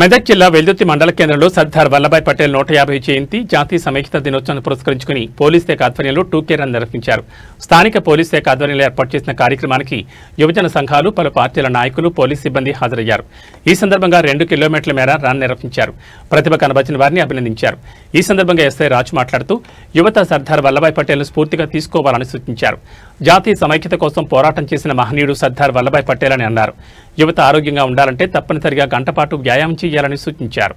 మెదక్ జిల్లా వెల్దుర్తి మండల కేంద్రంలో సర్దార్ వల్లభాయ్ పటేల్ 150 జయంతి జాతీయ సమైక్యత దినోత్సవాన్ని పురస్కరించుకుని పోలీస్ శాఖ ఆధ్వర్యంలో టూకే రన్ నిర్వహించారు. స్థానిక పోలీస్ శాఖ ఆధ్వర్యంలో ఏర్పాటు చేసిన కార్యక్రమానికి యువజన సంఘాలు, పలు పార్టీల నాయకులు, పోలీస్ సిబ్బంది హాజరయ్యారు. ఈ సందర్భంగా 2 కిలోమీటర్ల మేర రన్ నిర్వహించారు. ప్రతిభ కనబర్చిన వారిని అభినందించారు. ఈ సందర్భంగా ఎస్ఐ రాజు మాట్లాడుతూ యువత సర్దార్ వల్లభాయ్ పటేల్ను స్ఫూర్తిగా తీసుకోవాలని సూచించారు. జాతీయ సమైక్యత కోసం పోరాటం చేసిన మహనీయుడు సర్దార్ వల్లభాయ్ పటేల్ అని అన్నారు. యువత ఆరోగ్యంగా ఉండాలంటే తప్పనిసరిగా గంటపాటు వ్యాయామం చేయాలని సూచించారు.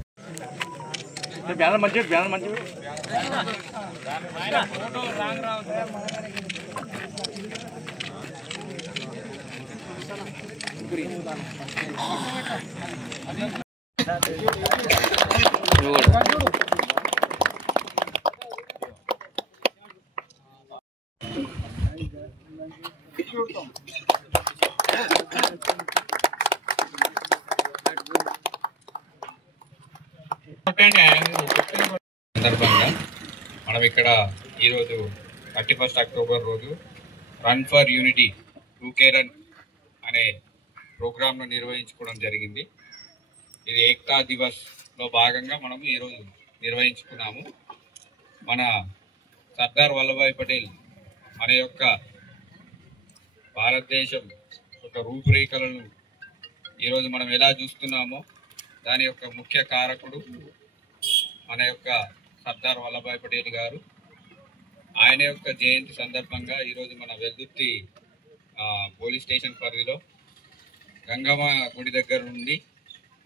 సందర్భంగా మనం ఇక్కడ ఈరోజు 31 అక్టోబర్ రోజు run for unity 2K run అనే ప్రోగ్రామ్ను నిర్వహించుకోవడం జరిగింది. ఇది ఏక్తా దివస్ లో భాగంగా మనము ఈరోజు నిర్వహించుకున్నాము. మన సర్దార్ వల్లభాయ్ పటేల్ మన యొక్క భారతదేశం యొక్క రూపురేఖలను ఈరోజు మనం ఎలా చూస్తున్నామో దాని యొక్క ముఖ్య కారకుడు మన యొక్క సర్దార్ వల్లభాయ్ పటేల్ గారు. ఆయన యొక్క జయంతి సందర్భంగా ఈరోజు మన వెల్దుర్తి పోలీస్ స్టేషన్ పరిధిలో గంగమ్మ గుడి దగ్గర నుండి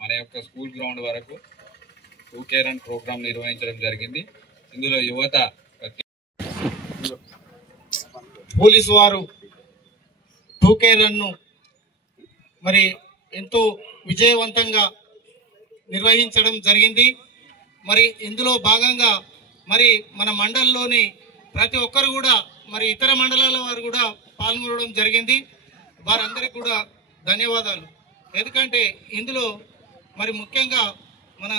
మన యొక్క స్కూల్ గ్రౌండ్ వరకు 2K రన్ ప్రోగ్రాం నిర్వహించడం జరిగింది. ఇందులో యువత పోలీసు వారు 2K రన్ను మరి ఎంతో విజయవంతంగా నిర్వహించడం జరిగింది. మరి ఇందులో భాగంగా మరి మన మండలంలోని ప్రతి ఒక్కరు కూడా మరి ఇతర మండలాల వారు కూడా పాల్గొనడం జరిగింది. వారందరికీ కూడా ధన్యవాదాలు. ఎందుకంటే ఇందులో మరి ముఖ్యంగా మన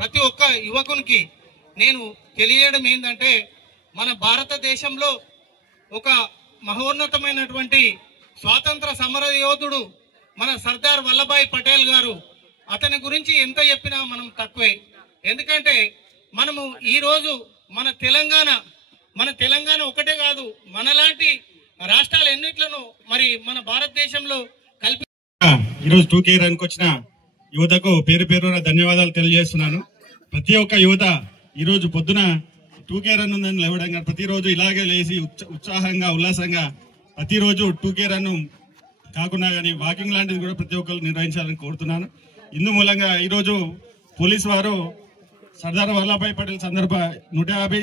ప్రతి ఒక్క యువకునికి నేను తెలియడం ఏంటంటే మన భారతదేశంలో ఒక మహోన్నతమైనటువంటి స్వాతంత్ర సమర యోధుడు మన సర్దార్ వల్లభాయ్ పటేల్ గారు. అతని గురించి ఎంత చెప్పినా మనం తక్కువే. ఎందుకంటే మనము ఈరోజు మన తెలంగాణ ఒకటే కాదు, మనలాంటి రాష్ట్రాలు ఎన్నిట్లను మరి మన భారతదేశంలో కల్పి ఈరోజు 2K రన్కి వచ్చిన యువతకు పేరు పేరున ధన్యవాదాలు తెలియజేస్తున్నాను. ప్రతి ఒక్క యువత ఈరోజు పొద్దున 2K రన్ ఉందని లేవడం ప్రతిరోజు ఇలాగే లేచి ఉత్సాహంగా ఉల్లాసంగా ప్రతిరోజు 2K రన్ కాకుండా కానీ వాకింగ్ లాంటిది కూడా ప్రతి ఒక్కరు నిర్వహించాలని కోరుతున్నాను. ఇందు మూలంగా ఈరోజు పోలీసు వారు సర్దార్ వల్లభాయ్ పటేల్ సందర్భ 150